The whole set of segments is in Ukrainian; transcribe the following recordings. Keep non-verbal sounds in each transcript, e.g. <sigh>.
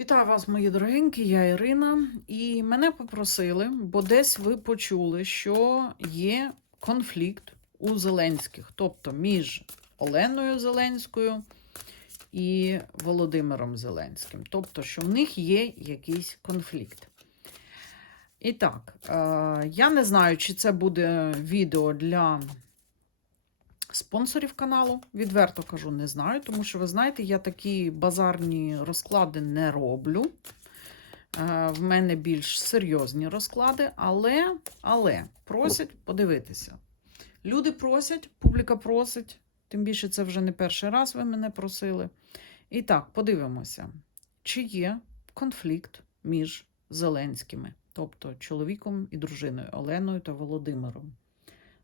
Вітаю вас, мої дорогенькі, я Ірина. І мене попросили, бо десь ви почули, що є конфлікт у Зеленських, тобто між Оленою Зеленською і Володимиром Зеленським. Тобто, що в них є якийсь конфлікт. І так, е, я не знаю, чи це буде відео для спонсорів каналу. Відверто кажу, не знаю, тому що ви знаєте, я такі базарні розклади не роблю. Е, В мене більш серйозні розклади, але, але просять подивитися. Люди просять, публіка просить, тим більше це вже не перший раз ви мене просили. І так, подивимося, чи є конфлікт між Зеленськими, тобто чоловіком і дружиною Оленою та Володимиром.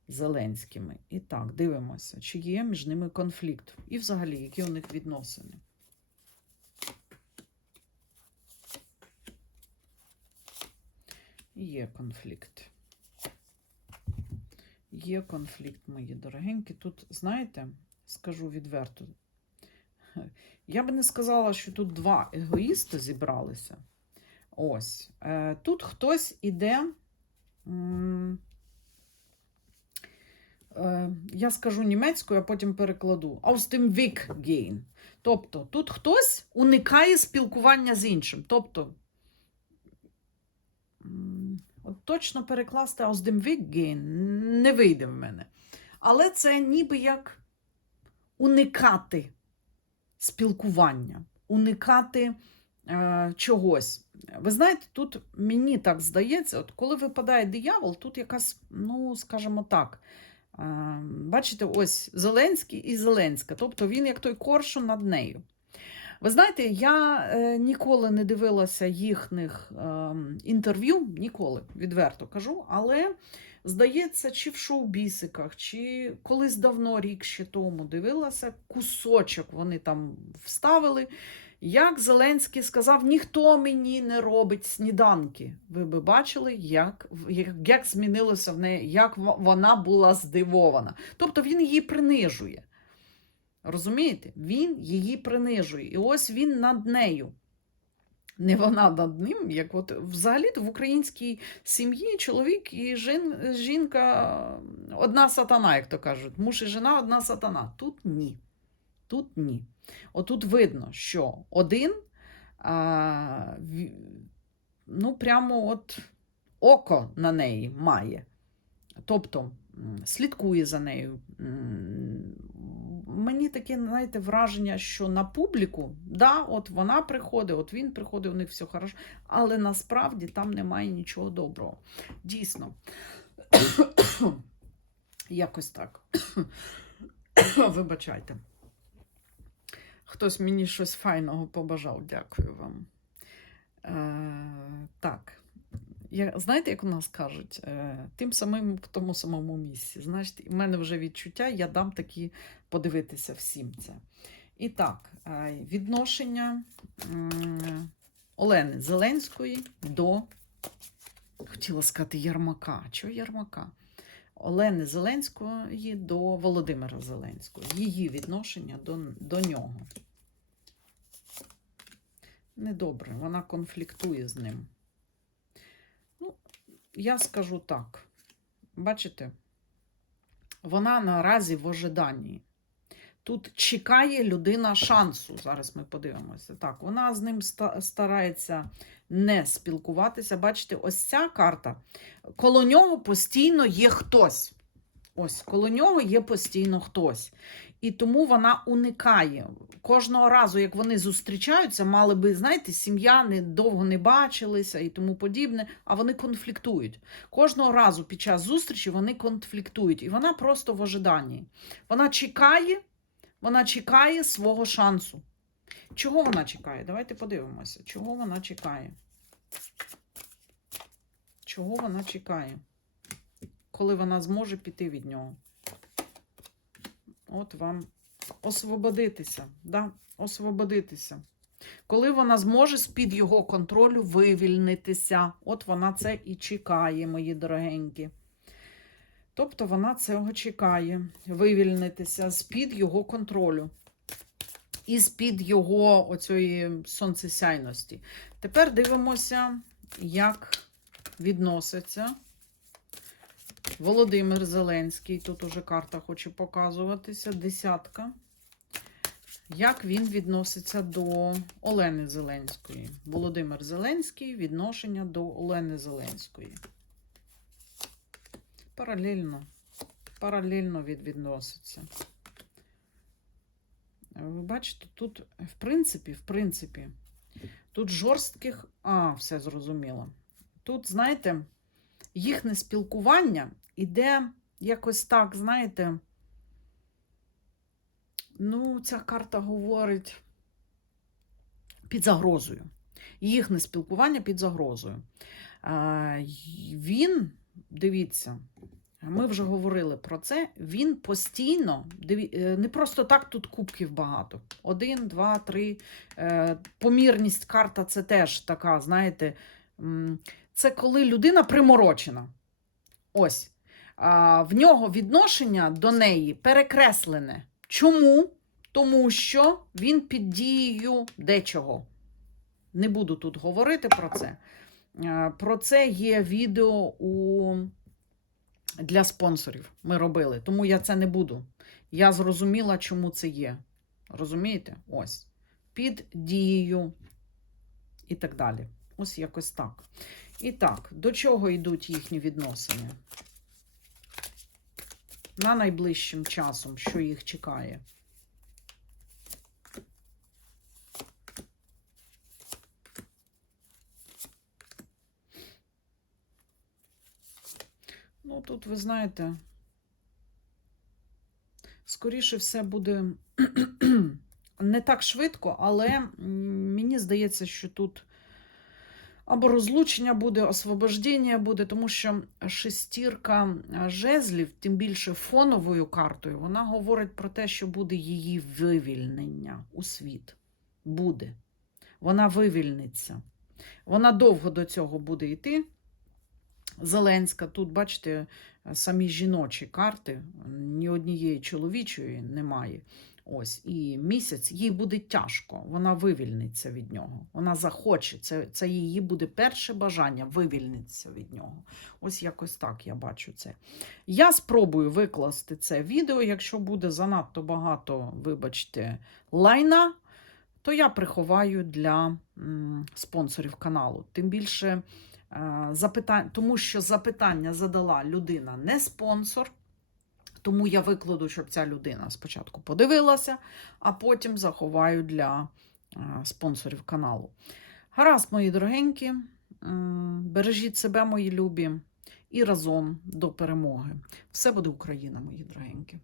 Зеленськими. І так, дивимося, чи є між ними конфлікт. І взагалі, які у них відносини. Є конфлікт. Є конфлікт, мої дорогенькі. Тут, знаєте, скажу відверто. Я би не сказала, що тут два егоїсти зібралися. Ось. Е, Тут хтось іде. Е, я скажу німецькою, а потім перекладу. Aus dem Weg gehen. Тобто, тут хтось уникає спілкування з іншим. Тобто, от точно перекласти aus dem Weg gehen не вийде в мене. Але це ніби як уникати спілкування, уникати е, чогось. Ви знаєте, тут мені так здається, от коли випадає диявол, тут якась, ну, скажімо так, Бачите, ось Зеленський і Зеленська. Тобто він як той коршун над нею. Ви знаєте, я е, ніколи не дивилася їхніх е, інтерв'ю, ніколи, відверто кажу, але здається, чи в шоу-бісиках, чи колись давно, рік ще тому, дивилася, кусочок вони там вставили. Як Зеленський сказав, ніхто мені не робить сніданки. Ви би бачили, як, як, як змінилося в неї, як вона була здивована. Тобто він її принижує. Розумієте? Він її принижує. І ось він над нею. Не вона над ним, як от взагалі в українській сім'ї чоловік і жін, жінка одна сатана, як то кажуть. Муж і жена одна сатана. Тут ні. Тут ні. Отут видно, що один, а, ну, прямо от око на неї має. Тобто слідкує за нею. Мені таке, знаєте, враження, що на публіку, да, от вона приходить, от він приходить, у них все хорошо, але насправді там немає нічого доброго. Дійсно. <coughs> Якось так. <coughs> Вибачайте. Хтось мені щось файного побажав, дякую вам. Е, так. Я, знаєте, як у нас кажуть, е, тим самим в тому самому місці. Значить, в мене вже відчуття, я дам такі подивитися всім це. І так, е, відношення м, Олени Зеленської до, хотіла сказати, Ярмака. Чого Ярмака? Олени Зеленської до Володимира Зеленського. Її відношення до, до нього. Недобре, вона конфліктує з ним. Ну, я скажу так. Бачите, вона наразі в ожиданні. Тут чекає людина шансу. Зараз ми подивимося. Так, вона з ним старається не спілкуватися. Бачите, ось ця карта. Коло нього постійно є хтось. Ось, коло нього є постійно хтось. І тому вона уникає. Кожного разу, як вони зустрічаються, мали би, знаєте, сім'я не довго не бачилися і тому подібне, а вони конфліктують. Кожного разу під час зустрічі вони конфліктують. І вона просто в ожиданні. Вона чекає, вона чекає свого шансу. Чого вона чекає? Давайте подивимося, чого вона чекає. Чого вона чекає? Коли вона зможе піти від нього. От вам освободитися. Да? Освободитися. Коли вона зможе з-під його контролю вивільнитися. От вона це і чекає, мої дорогенькі. Тобто вона цього чекає, вивільнитися з-під його контролю. і з-під його оцієї сонцесяйності. Тепер дивимося, як відноситься Володимир Зеленський. Тут уже карта хоче показуватися. Десятка. Як він відноситься до Олени Зеленської? Володимир Зеленський відношення до Олени Зеленської. Паралельно. Паралельно від відноситься. Ви бачите, тут, в принципі, в принципі, тут жорстких. А, все зрозуміло. Тут, знаєте, їхнє спілкування іде якось так, знаєте. Ну, ця карта говорить під загрозою. Їхнє спілкування під загрозою. А, він, дивіться, ми вже говорили про це. Він постійно, е, не просто так тут кубків багато. Один, два, три. Е, Помірність карта це теж така, знаєте, це коли людина приморочена. Ось. В нього відношення до неї перекреслене. Чому? Тому що він під дією дечого. Не буду тут говорити про це. Е, Про це є відео у... для спонсорів. Ми робили. Тому я це не буду. Я зрозуміла, чому це є. Розумієте? Ось. Під дією і так далі. Ось якось так. І так, до чого йдуть їхні відносини? На найближчим часом, що їх чекає? Ну, тут, ви знаєте, скоріше все буде <clears throat> не так швидко, але мені здається, що тут або розлучення буде, освобождення буде, тому що шестірка жезлів, тим більше фоновою картою, вона говорить про те, що буде її вивільнення у світ. Буде. Вона вивільниться. Вона довго до цього буде йти. Зеленська, тут, бачите, самі жіночі карти, ні однієї чоловічої немає. Ось, і місяць їй буде тяжко, вона вивільниться від нього. Вона захоче. Це, це її буде перше бажання вивільнитися від нього. Ось якось так я бачу це. Я спробую викласти це відео. Якщо буде занадто багато, вибачте, лайна, то я приховаю для м, спонсорів каналу. Тим більше, е, запитань, тому що запитання задала людина не спонсор. Тому я викладу, щоб ця людина спочатку подивилася, а потім заховаю для е, спонсорів каналу. Гаразд, мої дорогенькі, бережіть себе, мої любі, і разом до перемоги. Все буде Україна, мої дорогенькі.